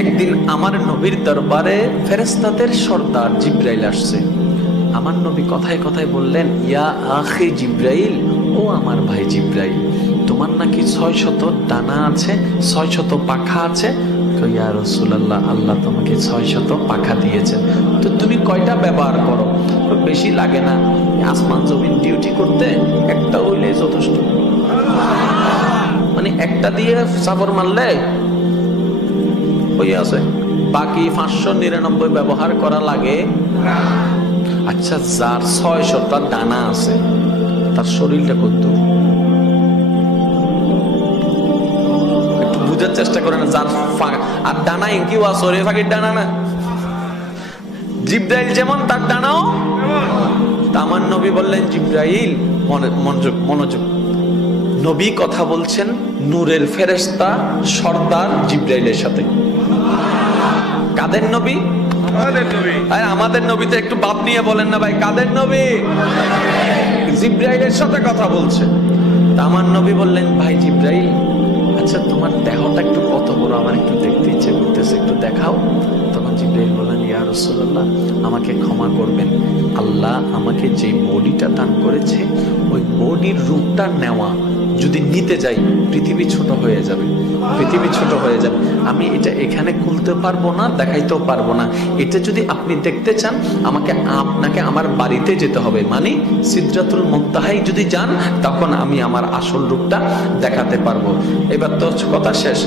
একদিন আমার নবীর দরবারে ফেরেশতাদের সর্দার জিব্রাইল আসছে। আমার নবী কথায় কথায় বললেন, ইয়া আখি জিব্রাইল, ও আমার ভাই জিব্রাইল, তোমার নাকি 600 ডানা আছে, 600 পাখা আছে। ইয়া রাসূলুল্লাহ, আল্লাহ তোমাকে 600 পাখা দিয়েছেন, তো তুমি কয়টা ব্যবহার করো? বেশি লাগে না, আসমান জমিন ডিউটি করতে একটা হইলে যথেষ্ট। মানে একটা দিয়ে সাফর মারলে হয়ে আছে, বাকি 599 ব্যবহার করা লাগে। আচ্ছা, যার 600টা ডানা আছে তার শরীরটা কত? একটু বুঝার চেষ্টা করেন। যার আর ডানা ইঙ্কিও আছে, ফাঁকির ডানা না। জিব্রাইল যেমন তার ডানাও। আমার নবী বললেন, জিব্রাইল মনোযোগ মনোযোগ, নবী কথা বলছেন নূরের ফেরেশতা সর্দার জিব্রাইলের সাথে। কাদের নবী? আমাদের নবীতে একটু বাপ নিয়ে বলেন না ভাই, কাদের নবী? জিব্রাইলের সাথে কথা বলছে। আমার নবী বললেন, ভাই জিব্রাইল, আচ্ছা তোমার দেহটা একটু কত বড়, আমার একটু দেখতে ইচ্ছে করতেছে, একটু দেখাও। তখন জিব্রাইল বললেন, ইয়া রাসূলুল্লাহ, আমাকে ক্ষমা করবেন, আল্লাহ আমাকে যে বডিটা দান করেছে ওই বডির রূপটা নেওয়া যদি নিতে যাই পৃথিবী ছোট হয়ে যাবে, পৃথিবী ছোট হয়ে যাবে। আমি এটা এখানে খুলতে পারবো না, দেখাইতেও পারবো না। এটা যদি আপনি দেখতে চান আপনাকে আমার বাড়িতে যেতে হবে, মানে সিদরাতুল মুনতাহায় যদি যান তখন আমি আমার আসল রূপটা দেখাতে পারবো। এবার তো কথা শেষ।